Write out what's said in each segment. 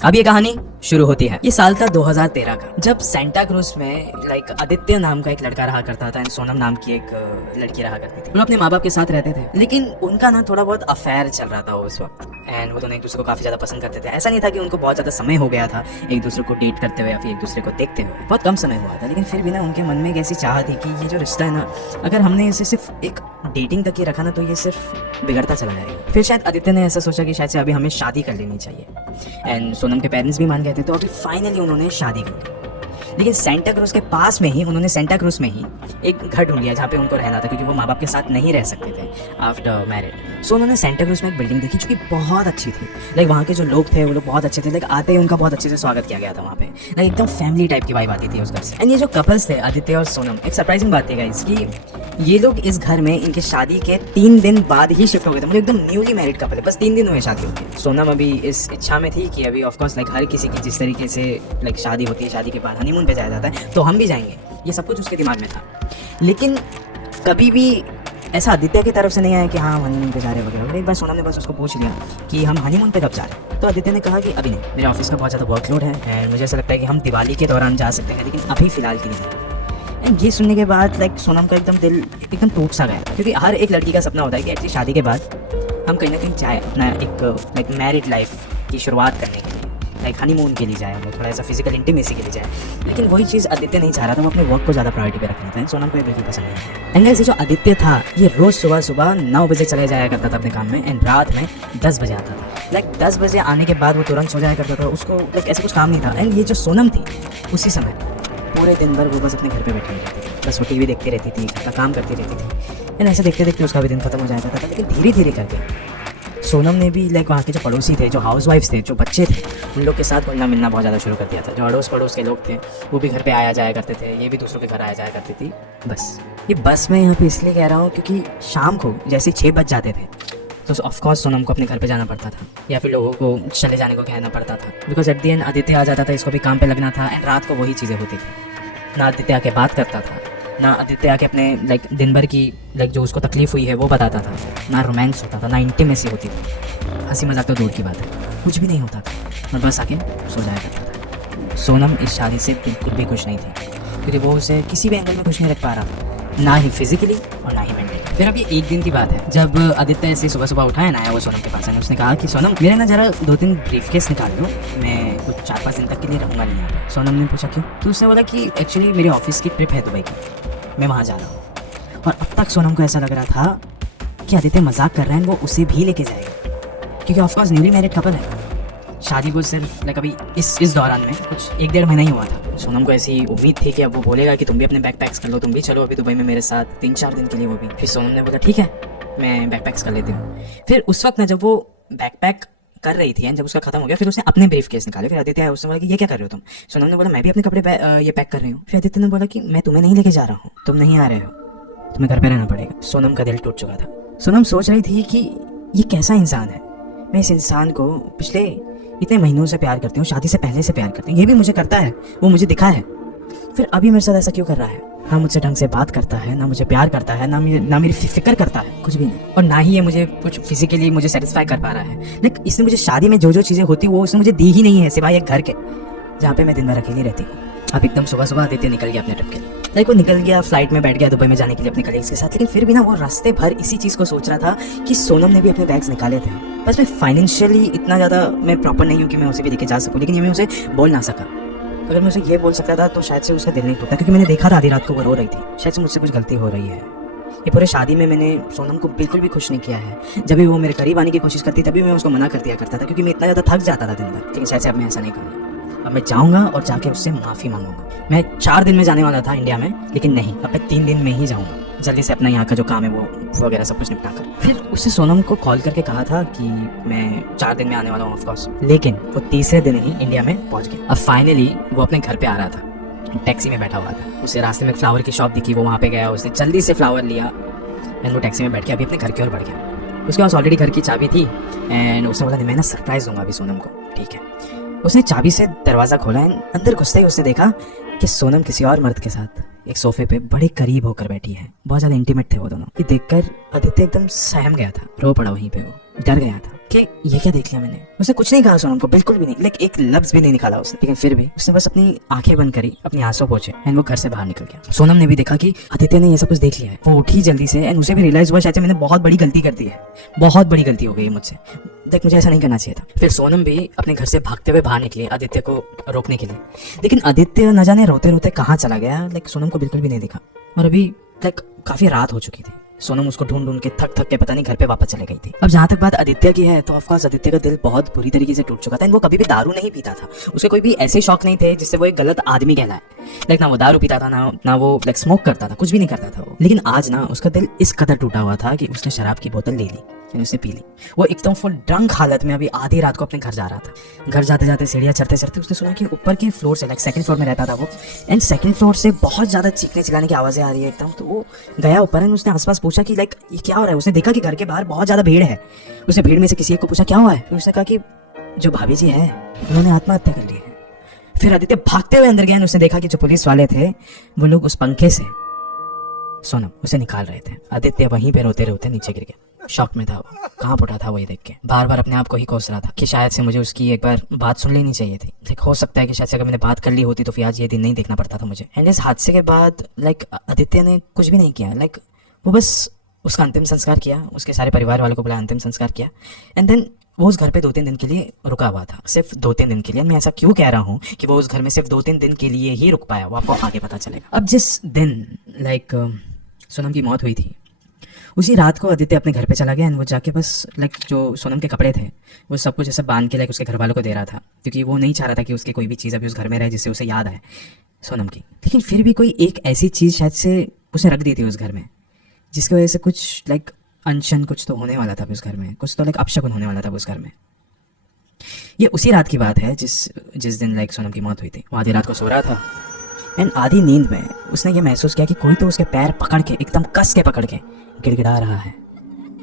अब ये कहानी शुरू होती है। ये साल था 2013 का, जब सेंटा क्रूज में आदित्य नाम का एक लड़का रहा करता था एंड सोनम नाम की एक लड़की रहा करती थी। वो अपने माँ बाप के साथ रहते थे, लेकिन उनका ना थोड़ा बहुत अफेयर चल रहा था उस वक्त। एंड वो दोनों एक दूसरे को काफी ज्यादा पसंद करते थे। ऐसा नहीं था कि उनको बहुत ज्यादा समय हो गया था एक दूसरे को डेट करते हुए या फिर एक दूसरे को देखते हुए, बहुत कम समय हुआ था। लेकिन फिर भी ना उनके मन में एक ऐसी चाह थी कि ये जो रिश्ता है ना, अगर हमने इसे सिर्फ एक डेटिंग तक ही रखा ना तो ये सिर्फ बिगड़ता चला जाएगा। फिर शायद आदित्य ने ऐसा सोचा कि शायद से अभी हमें शादी कर लेनी चाहिए एंड सोनम के पेरेंट्स भी मान गए थे। तो अभी फाइनली उन्होंने शादी कर ली। लेकिन सेंटा क्रूज के पास में ही उन्होंने सेंटा क्रूज में ही एक घर ढूंढ लिया जहाँ पे उनको रहना था, क्योंकि वो माँ बाप के साथ नहीं रह सकते थे आफ्टर मैरिड। सो उन्होंने सेंटा क्रूज में एक बिल्डिंग देखी जो कि बहुत अच्छी थी। वहाँ के जो लोग थे वो लोग बहुत अच्छे थे। आते ही उनका बहुत अच्छे से स्वागत किया गया था वहाँ पे। एकदम फैमिली टाइप की वाइब आती थी उस घर से। एंड ये जो कपल्स थे आदित्य और सोनम, एक सरप्राइजिंग बात थी गाइस कि ये लोग इस घर में इनके शादी के 3 दिन बाद ही शिफ्ट हो गए थे। मतलब एकदम न्यूली मैरिड कपल है, बस 3 दिन हुए शादी होती है। सोनम अभी इस इच्छा में थी कि अभी ऑफकोर्स हर किसी की जिस तरीके से शादी होती है, शादी के बाद हनीमून पे जाया जाता है, तो हम भी जाएंगे, ये सब कुछ उसके दिमाग में था। लेकिन कभी भी ऐसा आदित्य की तरफ से नहीं आया कि हाँ हनीमून पे जा रहे वगैरह। एक बार सोनम ने बस उसको पूछ लिया कि हम हनीमून पे कब जा रहे हैं, तो आदित्य ने कहा कि अभी नहीं, मेरे ऑफिस का बहुत ज़्यादा वर्कलोड है एंड मुझे ऐसा लगता है कि हम दिवाली के दौरान जा सकते हैं, लेकिन अभी फ़िलहाल के लिए। एंड ये सुनने के बाद सोनम का एकदम दिल एकदम टूट सा गया, क्योंकि हर एक लड़की का सपना होता है कि एटलीस्ट शादी के बाद हम कहीं ना कहीं चाहे अपना एक मैरिड लाइफ की शुरुआत करने के लिए, हनीमून के लिए जाए, वो थोड़ा ऐसा फिजिकल इंटीमेसी के लिए जाए। लेकिन वही चीज़ आदित्य नहीं चाह रहा था, वो अपने वर्क को ज़्यादा प्रायोरिटी पे रख रहा था। सोनम को ये बिल्कुल पसंद नहीं। एंड ऐसे जो आदित्य था ये रोज़ सुबह 9 बजे चले जाया करता था अपने काम में एंड रात में 10 बजे आता था। 10 बजे आने के बाद वो तुरंत सो जाया करता था। उसको ऐसे कुछ काम नहीं था। एंड ये जो सोनम थी उसी समय पूरे दिन भर वो बस अपने घर पे बैठी रहती थी, बस वो टीवी देखती रहती थी, घर का काम करती रहती थी। एंड ऐसे देखते देखते उसका भी दिन खत्म हो जाता था। लेकिन धीरे धीरे करके सोनम ने भी वहाँ के जो पड़ोसी थे, जो हाउस वाइफ्स थे, जो बच्चे थे, उन लोग के साथ घुलना मिलना बहुत ज़्यादा शुरू कर दिया था। जो अड़ोस पड़ोस के लोग थे वो भी घर पे आया जाया करते थे, ये भी दूसरों के घर आया जाया करती थी। बस ये बस मैं यहाँ पे इसलिए कह रहा हूँ क्योंकि शाम को जैसे 6 बज जाते थे तो ऑफकोर्स सोनम को अपने घर पे जाना पड़ता था या फिर लोगों को चले जाने को कहना पड़ता था, because at the end Aditya आ जाता था, इसको भी काम पे लगना था। एंड रात को वही चीज़ें होती थी, ना आदित्य आके बात करता था, ना आदित्य आके अपने दिन भर की जो उसको तकलीफ हुई है वो बताता था, ना रोमांस होता था, ना इंटीमेसी होती थी, हंसी मजाक तो दूर की बात है, कुछ भी नहीं होता था। और बस आके सो जाया करता था। सोनम इस शादी से बिल्कुल भी खुश नहीं थी, क्योंकि वो उसे किसी भी एंगल में खुश नहीं रख पा रहा था, ना ही फिजिकली और ना ही मेंटली। फिर अब ये एक दिन की बात है जब आदित्य ऐसे सुबह उठा है ना, आया वो सोनम के पास है। उसने कहा कि सोनम मेरे ना जरा 2-3 ब्रीफकेस निकाल दो, मैं कुछ 4-5 दिन तक के लिए रहूँगा नहीं यहाँ पे। सोनम ने पूछा क्यों? तो उसने बोला कि एक्चुअली मेरे ऑफिस की ट्रिप है दुबई की, मैं वहाँ जा रहा हूँ। और अब तक सोनम को ऐसा लग रहा था कि आदित्य मजाक कर रहा है, वो उसे भी लेके जाएगा, क्योंकि ऑफकोर्स न्यूली मैरिड कपल है। शादी को सिर्फ अभी इस दौरान में कुछ 1-1.5 महीना ही हुआ था। सोनम को ऐसी उम्मीद थी कि अब वो बोलेगा कि तुम भी अपने बैग पैक्स कर लो, तुम भी चलो अभी दुबई में मेरे साथ 3-4 दिन के लिए। वो भी फिर सोनम ने बोला ठीक है मैं बैग पैक्स कर लेती हूँ। फिर उस वक्त ना जब वो बैग पैक कर रही थी, जब उसका खत्म हो गया, फिर उसने अपने ब्रीफ केस निकाले। फिर आदित्य आया, उसने बोला कि ये क्या कर रहे हो तुम? सोनम ने बोला मैं भी अपने कपड़े ये पैक कर रही हूँ। फिर आदित्य ने बोला कि मैं तुम्हें नहीं लेके जा रहा हूँ, तुम नहीं आ रहे हो, तुम्हें घर पे रहना पड़ेगा। सोनम का दिल टूट चुका था। सोनम सोच रही थी कि ये कैसा इंसान है, मैं इस इंसान को पिछले इतने महीनों से प्यार करती हूँ, शादी से पहले से प्यार करती हूँ, ये भी मुझे करता है, वो मुझे दिखा है, फिर अभी मेरे साथ ऐसा क्यों कर रहा है? ना मुझसे ढंग से बात करता है, ना मुझे प्यार करता है, ना मेरी फिक्र करता है, कुछ भी नहीं। और ना ही ये मुझे कुछ फिजिकली मुझे सेटिस्फाई कर पा रहा है। लेकिन इसने मुझे शादी में जो चीज़ें होती वो उसने मुझे दी ही नहीं है, सिवाय एक घर के जहाँ पे मैं दिन भर अकेली रहती हूँ। अब एकदम सुबह आदित्य निकल गया अपने ट्रिप के लिए। वो निकल गया, फ्लाइट में बैठ गया दुबई में जाने के लिए अपने कलीग्स के साथ। लेकिन फिर भी ना वो रास्ते भर इसी चीज़ को सोच रहा था कि सोनम ने भी अपने बैग्स निकाले थे। बस मैं फाइनेंशियली इतना ज़्यादा मैं प्रॉपर नहीं हूँ कि मैं उसे भी लेके जा सकूँ, लेकिन ये मैं उसे बोल ना सका। अगर मैं उसे ये बोल सकता था तो शायद से उसका दिल नहीं टूटा, क्योंकि मैंने देखा था आधी रात को वो रो रही थी। शायद से मुझसे कुछ गलती हो रही है। ये पूरे शादी में मैंने सोनम को बिल्कुल भी खुश नहीं किया है। जब भी वो मेरे करीब आने की कोशिश करती तभी मैं उसको मना कर दिया करता था, क्योंकि मैं इतना ज़्यादा थक जाता था दिन भर। लेकिन शायद से अब मैं ऐसा नहीं करूँगा। अब मैं जाऊँगा और जाके उससे माफ़ी मांगूंगा। मैं 4 दिन में जाने वाला था इंडिया में, लेकिन नहीं, अब मैं 3 दिन में ही जाऊँगा, जल्दी से अपना यहाँ का जो काम है वो वगैरह सब कुछ निपटा कर। फिर उससे सोनम को कॉल करके कहा था कि मैं 4 दिन में आने वाला हूँ ऑफकोर्स, लेकिन वो तीसरे दिन ही इंडिया में पहुँच गया। अब फाइनली वो अपने घर पे आ रहा था, टैक्सी में बैठा हुआ था। उसे रास्ते में एक फ्लावर की शॉप दिखी, वो वहाँ पे गया, उसने जल्दी से फ्लावर लिया एंड वो टैक्सी में बैठ के अभी अपने घर की ओर बढ़ गया। उसके पास ऑलरेडी घर की चाबी थी एंड उसने बोला मैं ना सरप्राइज दूंगा अभी सोनम को। ठीक है, उसने चाबी से दरवाज़ा खोला एंड अंदर घुसते ही उसने देखा कि सोनम किसी और मर्द के साथ एक सोफे पे बड़े करीब होकर बैठी है। बहुत ज़्यादा इंटीमेट थे वो दोनों। ये देखकर आदित्य एकदम सहम गया था, रो पड़ा वहीं पे, वो डर गया था। कि ये क्या देख लिया मैंने। उसने कुछ नहीं कहा सोनम को, बिल्कुल भी नहीं, लाइक एक लफ्ज भी नहीं निकाला उसने। लेकिन फिर भी उसने बस अपनी आंखें बंद करी, अपनी आंसू पोंछे एंड वो घर से बाहर निकल गया। सोनम ने भी देखा कि आदित्य ने ये सब कुछ देख लिया है। वो उठी जल्दी से एंड उसे भी रियलाइज हुआ शायद से मैंने बहुत बड़ी गलती कर दी है, बहुत बड़ी गलती हो गई मुझसे, देख मुझे ऐसा नहीं करना चाहिए था। फिर सोनम भी अपने घर से भागते हुए बाहर निकली आदित्य को रोकने के लिए। लेकिन आदित्य न जाने रोते रोते कहाँ चला गया, लाइक सोनम को बिल्कुल भी नहीं दिखा। और अभी लाइक काफी रात हो चुकी थी। सोनम उसको ढूंढ ढूंढ के थक थक के पता नहीं घर पे वापस चले गई थी। अब जहाँ तक बात आदित्य की है तो ऑफकोर्स आदित्य का दिल बहुत बुरी तरीके से टूट चुका था। वो कभी भी दारू नहीं पीता था, उसके कोई भी ऐसे शौक नहीं थे जिससे वो एक गलत आदमी कहलाए। लाइक ना वो दारू पीता था, ना वो लाइक स्मोक करता था, कुछ भी नहीं करता था वो। लेकिन आज ना उसका दिल इस कदर टूटा हुआ था कि उसने शराब की बोतल ले ली, उसने पी ली। वो एकदम फुल ड्रंक हालत में अभी आधी रात को अपने घर जा रहा था। घर जाते जाते सीढ़ियाँ चढ़ते चढ़ते उसने सुना कि ऊपर के फ्लोर से, लाइक सेकंड फ्लोर में रहता था वो, एंड सेकंड फ्लोर से बहुत ज्यादा चीखने चिल्लाने की आवाजें आ रही है एकदम। तो वो गया ऊपर एंड उसने आसपास पूछा कि लाइक ये क्या हो रहा है। उसने देखा कि घर के बाहर बहुत ज्यादा भीड़ है। उसने भीड़ में से किसी एक को पूछा क्या हुआ है। फिर उसने कहा कि जो भाभी जी है उन्होंने आत्महत्या कर ली है। फिर आदित्य भागते हुए अंदर गया और उसने देखा कि जो पुलिस वाले थे वो लोग उस पंखे से सोनम उसे निकाल रहे थे। आदित्य वहीं पे रोते रोते नीचे गिर गया। शॉक में था वो, कहाँ उठा था वो ये देख के। बार बार अपने आप को ही कोस रहा था कि शायद से मुझे उसकी एक बार बात सुन लेनी चाहिए थी। लाइक हो सकता है कि शायद से अगर मैंने बात कर ली होती तो फिर आज ये दिन नहीं देखना पड़ता था मुझे। एंड इस हादसे के बाद लाइक आदित्य ने कुछ भी नहीं किया। लाइक वो बस उसका अंतिम संस्कार किया, उसके सारे परिवार वालों को बुलाया, अंतिम संस्कार किया एंड देन वो उस घर पे 2-3 दिन के लिए रुका हुआ था। सिर्फ 2-3 दिन के लिए। मैं ऐसा क्यों कह रहा हूँ कि वो उस घर में सिर्फ 2-3 दिन के लिए ही रुक पाया, वो आपको आगे पता चलेगा। अब जिस दिन लाइक सोनम की मौत हुई थी उसी रात को आदित्य अपने घर पे चला गया एंड वो जाके बस लाइक जो सोनम के कपड़े थे वो सब कुछ ऐसा बांध के लाइक उसके घर वालों को दे रहा था, क्योंकि वो नहीं चाह रहा था कि उसकी कोई भी चीज़ अभी उस घर में रहे जिससे उसे याद आए सोनम की। लेकिन फिर भी कोई एक ऐसी चीज़ शायद से उसने रख दी थी उस घर में जिसकी वजह से कुछ लाइक अनशन कुछ तो होने वाला था उस घर में, कुछ तो लाइक अपशगुन होने वाला था उस घर में। ये उसी रात की बात है जिस दिन लाइक सोनम की मौत हुई थी। वो आधी रात को सो रहा था एंड आधी नींद में उसने ये महसूस किया कि कोई तो उसके पैर पकड़ के एकदम कस के पकड़ के गिड़गिड़ा रहा है।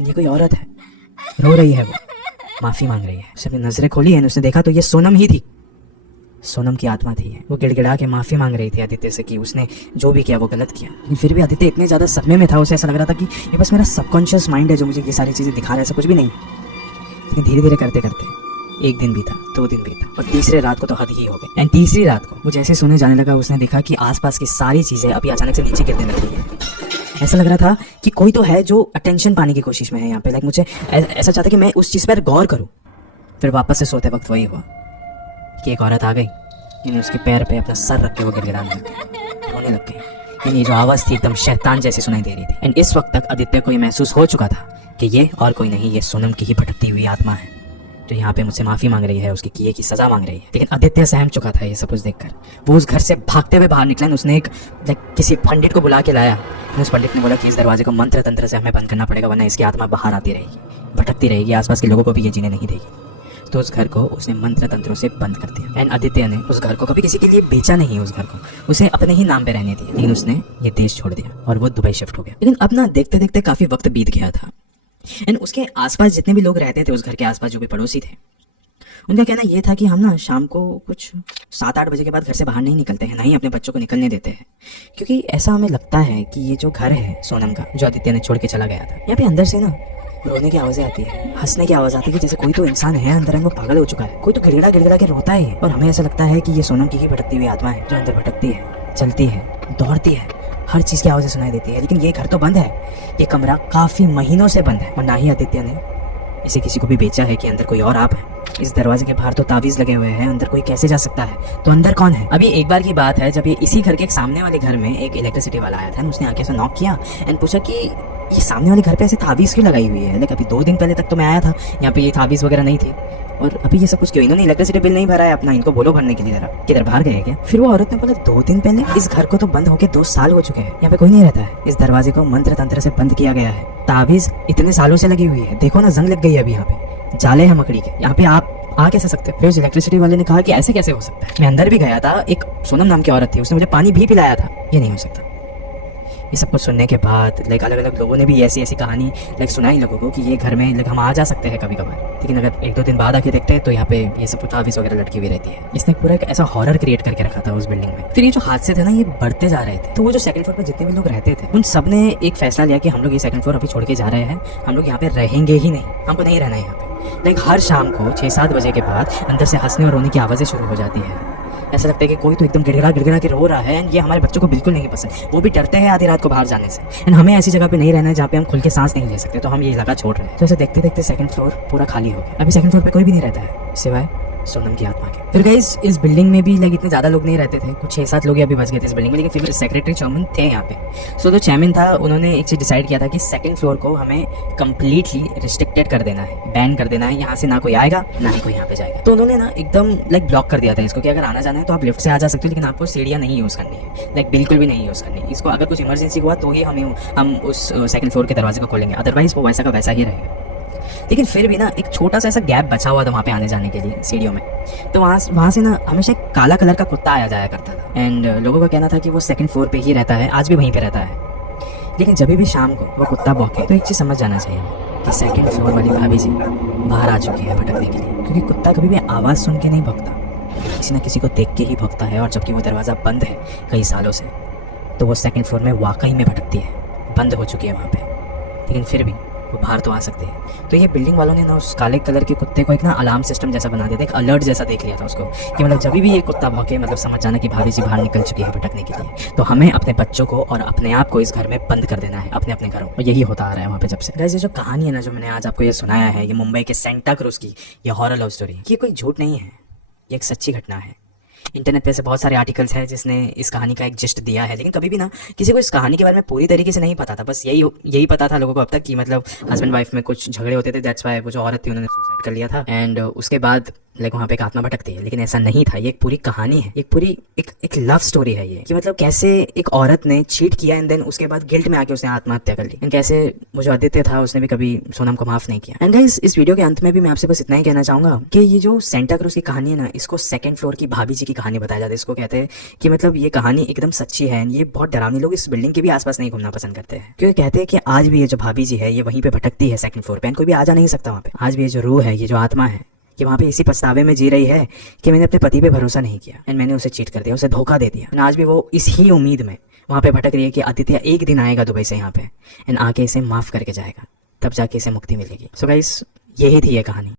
ये कोई औरत है, रो रही है, वो माफ़ी मांग रही है। उसने अपनी नजरें खोली है, उसने देखा तो ये सोनम ही थी, सोनम की आत्मा थी। वो गिड़गिड़ा के माफ़ी मांग रही थी आदित्य से कि उसने जो भी किया वो गलत किया। लेकिन फिर भी आदित्य इतने ज़्यादा सदमे में था, उसे ऐसा लग रहा था कि ये बस मेरा सबकॉन्शियस माइंड है जो मुझे ये सारी चीज़ें दिखा रहा है, ऐसा कुछ भी नहीं। लेकिन धीरे धीरे करते करते 1 दिन बीता, 2 दिन बीता और तीसरे रात को तो हद ही हो गई। एंड तीसरी रात को वो जैसे सोने जाने लगा उसने देखा कि आसपास की सारी चीज़ें अभी अचानक से नीचे गिरने लग रही है। ऐसा लग रहा था कि कोई तो है जो अटेंशन पाने की कोशिश में है यहाँ पे। लाइक मुझे ऐसा चाहता कि मैं उस चीज़ पर गौर करूँ। फिर वापस से सोते वक्त वही हुआ कि एक औरत आ गई, यानी उसके पैर पे अपना सर रख के वो गिड़गिड़ाने लग गई, रोने लग गई। यानी जो आवाज़ थी एकदम शैतान जैसी सुनाई दे रही थी। एंड इस वक्त तक आदित्य को ये महसूस हो चुका था कि ये और कोई नहीं, ये सोनम की ही भटकती हुई आत्मा है जो यहाँ पे मुझसे माफ़ी मांग रही है, उसके किए की सज़ा मांग रही है। लेकिन आदित्य सहम चुका था ये सब कुछ देखकर। वो उस घर से भागते हुए बाहर निकला। उसने एक किसी पंडित को बुला के लाया। उस पंडित ने बोला कि इस दरवाजे को मंत्र तंत्र से हमें बंद करना पड़ेगा, वरना इसकी आत्मा बाहर आती रहेगी, भटकती रहेगी, आसपास के लोगों को भी ये जीने नहीं देगी। तो उस घर को उसने मंत्र तंत्रों से बंद कर दिया। एंड आदित्य ने उस घर को कभी किसी के लिए बेचा नहीं, उस घर को उसे अपने ही नाम पे रहने दिया। लेकिन उसने ये देश छोड़ दिया और वो दुबई शिफ्ट हो गया। लेकिन अब ना देखते देखते काफ़ी वक्त बीत गया था एंड उसके आसपास जितने भी लोग रहते थे, उस घर के आसपास जो भी पड़ोसी थे, उनका कहना ये था कि हम ना शाम को कुछ 7-8 बजे के बाद घर से बाहर नहीं निकलते हैं, ना ही अपने बच्चों को निकलने देते हैं, क्योंकि ऐसा हमें लगता है कि ये जो घर है सोनम का जो आदित्य ने छोड़ के चला गया था, यहाँ पे अंदर से ना रोने की आवाज़ें आती है, हंसने की आवाज़ आती है कि जैसे कोई तो इंसान है अंदर, वो पागल हो चुका है, कोई तो गिड़गिड़ा गिड़गिड़ा के रोता है। और हमें ऐसा लगता है कि ये सोनम की ही भटकती हुई आत्मा है जो अंदर भटकती है, चलती है, दौड़ती है, हर चीज़ की आवाज़ें सुनाई देती है। लेकिन ये घर तो बंद है, ये कमरा काफ़ी महीनों से बंद है और ना ही आदित्य ने इसे किसी को भी बेचा है कि अंदर कोई और आप है। इस दरवाजे के बाहर तो तावीज़ लगे हुए हैं, अंदर कोई कैसे जा सकता है, तो अंदर कौन है। अभी एक बार की बात है जब ये इसी घर के एक सामने वाले घर में एक इलेक्ट्रिसिटी वाला आया था। उसने आके से नॉक किया एंड पूछा कि ये सामने वाले घर पे ऐसे तावीज़ क्यों लगाई हुई है। लेकिन अभी 2 दिन पहले तक तो मैं आया था, यहाँ पे ये तावीज़ वगैरह नहीं थी और अभी ये सब कुछ क्यों। इन्होंने इलेक्ट्रिसिटी बिल नहीं भरा है अपना, इनको बोलो भरने के लिए, जरा किधर बाहर गए क्या। फिर वो औरत ने बोला 2 दिन पहले इस घर को तो बंद होके 2 साल हो चुके हैं, यहाँ पे कोई नहीं रहता है, इस दरवाजे को मंत्र तंत्र से बंद किया गया है, तावीज़ इतने सालों से लगी हुई है, देखो ना जंग लग गई है अभी, यहाँ पे जाले हैं मकड़ी के, यहाँ पे आप आ कैसे सकते हैं। फिर उस इलेक्ट्रिसिटी वाले ने कहा कि ऐसे कैसे हो सकता है। मैं अंदर भी गया था, एक सोनम नाम की औरत थी, उसने मुझे पानी भी पिलाया था, ये नहीं हो सकता। ये सब कुछ सुनने के बाद लाइक अलग अलग लोगों ने भी ऐसी ऐसी कहानी लाइक सुनाई लोगों को कि ये घर में लाइक हम आ जा सकते हैं कभी कभार, लेकिन अगर 1-2 दिन बाद आके देखते हैं तो यहाँ पे ये सब तावीज़ वगैरह लटकी हुई रहती है। इसने पूरा एक ऐसा हॉरर क्रिएट करके रखा था उस बिल्डिंग में। फिर ये जो हादसे थे ना ये बढ़ते जा रहे थे, तो वो जो सेकंड फ्लोर पर जितने भी लोग रहते थे उन सब ने एक फैसला लिया कि हम लोग ये सेकंड फ्लोर अभी छोड़ के जा रहे हैं, हम लोग यहाँ पे रहेंगे ही नहीं, हमको नहीं रहना है यहाँ पे। लाइक हर शाम को 6-7 बजे के बाद अंदर से हंसने और रोने की आवाज़ें शुरू हो जाती है। ऐसा लगता है कि कोई तो एकदम गिड़गिड़ा के रो रहा है एंड ये हमारे बच्चों को बिल्कुल नहीं पसंद। वो भी डरते हैं आधी रात को बाहर जाने से एंड हमें ऐसी जगह पे नहीं रहना है जहाँ पे हम खुल के सांस नहीं ले सकते, तो हम ये जगह छोड़ रहे हैं। तो ऐसे देखते देखते सेकंड फ्लोर पूरा खाली हो गया। अभी सेकंड फ्लोर पे कोई भी नहीं रहता है सिवाय सोनम की आत्मा के। फिर गाइस इस बिल्डिंग में भी लाइक इतने ज़्यादा लोग नहीं रहते थे, कुछ 6-7 लोग ही अभी बच गए थे इस बिल्डिंग में, लेकिन फिर सेक्रेटरी चेयरमैन थे यहाँ पे। सो जो चेयरमैन था उन्होंने एक चीज़ डिसाइड किया था कि सेकंड फ्लोर को हमें कंप्लीटली रिस्ट्रिक्टेड कर देना है, बैन कर देना है, यहाँ से ना कोई आएगा ना ही कोई यहाँ पे जाएगा। तो उन्होंने ना एकदम लाइक ब्लॉक कर दिया था इसको कि अगर आना जाना है तो आप लिफ्ट से आ जा सकते हो, लेकिन आपको सीढ़ियाँ नहीं यूज़ करनी है, लाइक बिल्कुल भी नहीं यूज़ करनी। इसको अगर कुछ इमरजेंसी हुआ तो ही हम उस सेकंड फ्लोर के दरवाजे को खोलेंगे, अदरवाइज वो वैसा का वैसा ही रहेगा। लेकिन फिर भी ना एक छोटा सा ऐसा गैप बचा हुआ था वहाँ पे आने जाने के लिए सीढ़ियों में, तो वहाँ से ना हमेशा एक काला कलर का कुत्ता आया जाया करता था एंड लोगों का कहना था कि वो सेकंड फ्लोर पे ही रहता है, आज भी वहीं पे रहता है। लेकिन जब भी शाम को वो कुत्ता भौंके तो एक चीज़ समझ जाना चाहिए कि सेकंड फ्लोर वाली भाभी जी बाहर आ चुकी है भटकने के लिए, क्योंकि कुत्ता कभी भी आवाज़ सुन के नहीं भौंकता, किसी ना किसी को देख के ही भौंकता है। और जबकि वो दरवाज़ा बंद है कई सालों से, तो वो सेकंड फ्लोर में वाकई में भटकती है, बंद हो चुकी है वहाँ पे, लेकिन फिर भी वो बाहर तो आ सकते हैं। तो ये बिल्डिंग वालों ने ना उस काले कलर के कुत्ते को एक ना अलार्म सिस्टम जैसा बना दिया था, एक अलर्ट जैसा देख लिया था उसको कि मतलब जब भी ये कुत्ता भौंके मतलब समझ जाना कि भाभी जी बाहर निकल चुकी है भटकने के लिए। तो हमें अपने बच्चों को और अपने आप को इस घर में बंद कर देना है, अपने अपने घरों में। यही होता आ रहा है वहाँ पे जब से। गाइस ये जो कहानी है ना जो मैंने आज आपको ये सुनाया है, ये मुंबई के सेंटा क्रूज की ये हॉरर लव स्टोरी, ये कोई झूठ नहीं है, ये एक सच्ची घटना है। इंटरनेट पे ऐसे बहुत सारे आर्टिकल्स हैं जिसने इस कहानी का एक जिस्ट दिया है, लेकिन कभी भी ना किसी को इस कहानी के बारे में पूरी तरीके से नहीं पता था। बस यही पता था लोगों को अब तक कि मतलब हस्बैंड वाइफ में कुछ झगड़े होते थे, दैट्स वाई वो जो औरत थी उन्होंने सुसाइड कर लिया था एंड उसके बाद लाइक वहाँ पे एक आत्मा भटकती है। लेकिन ऐसा नहीं था, ये एक पूरी कहानी है, एक पूरी एक लव स्टोरी है ये, कि मतलब कैसे एक औरत ने चीट किया एंड देन उसके बाद गिल्ट में आके उसने आत्महत्या कर ली, एंड कैसे वो जो आदित्य था उसने भी कभी सोनम को माफ नहीं किया। एंड गाइस इस वीडियो के अंत में भी मैं आपसे बस इतना ही कहना चाहूंगा कि ये जो सेंटा क्रूज की कहानी है ना, इसको सेकंड फ्लोर की भाभी जी की कहानी बताया जाता है। इसको कहते हैं कि मतलब ये कहानी एकदम सच्ची है, ये बहुत डरावनी। लोग इस बिल्डिंग के भी आसपास नहीं घूमना पसंद करते हैं, क्योंकि कहते हैं कि आज भी ये जो भाभी जी है ये वहीं पे भटकती है सेकंड फ्लोर पे, कोई भी आ जा नहीं सकता वहाँ पे। आज भी ये जो रूह है, ये जो आत्मा है, कि वहाँ पे इसी पछतावे में जी रही है कि मैंने अपने पति पे भरोसा नहीं किया एंड मैंने उसे चीट कर दिया, उसे धोखा दे दिया। एंड आज भी वो इस ही उम्मीद में वहाँ पे भटक रही है कि आदित्य एक दिन आएगा दुबई से यहाँ पे एंड आके इसे माफ़ करके जाएगा, तब जाके इसे मुक्ति मिलेगी। सो गाइस यही थी ये कहानी।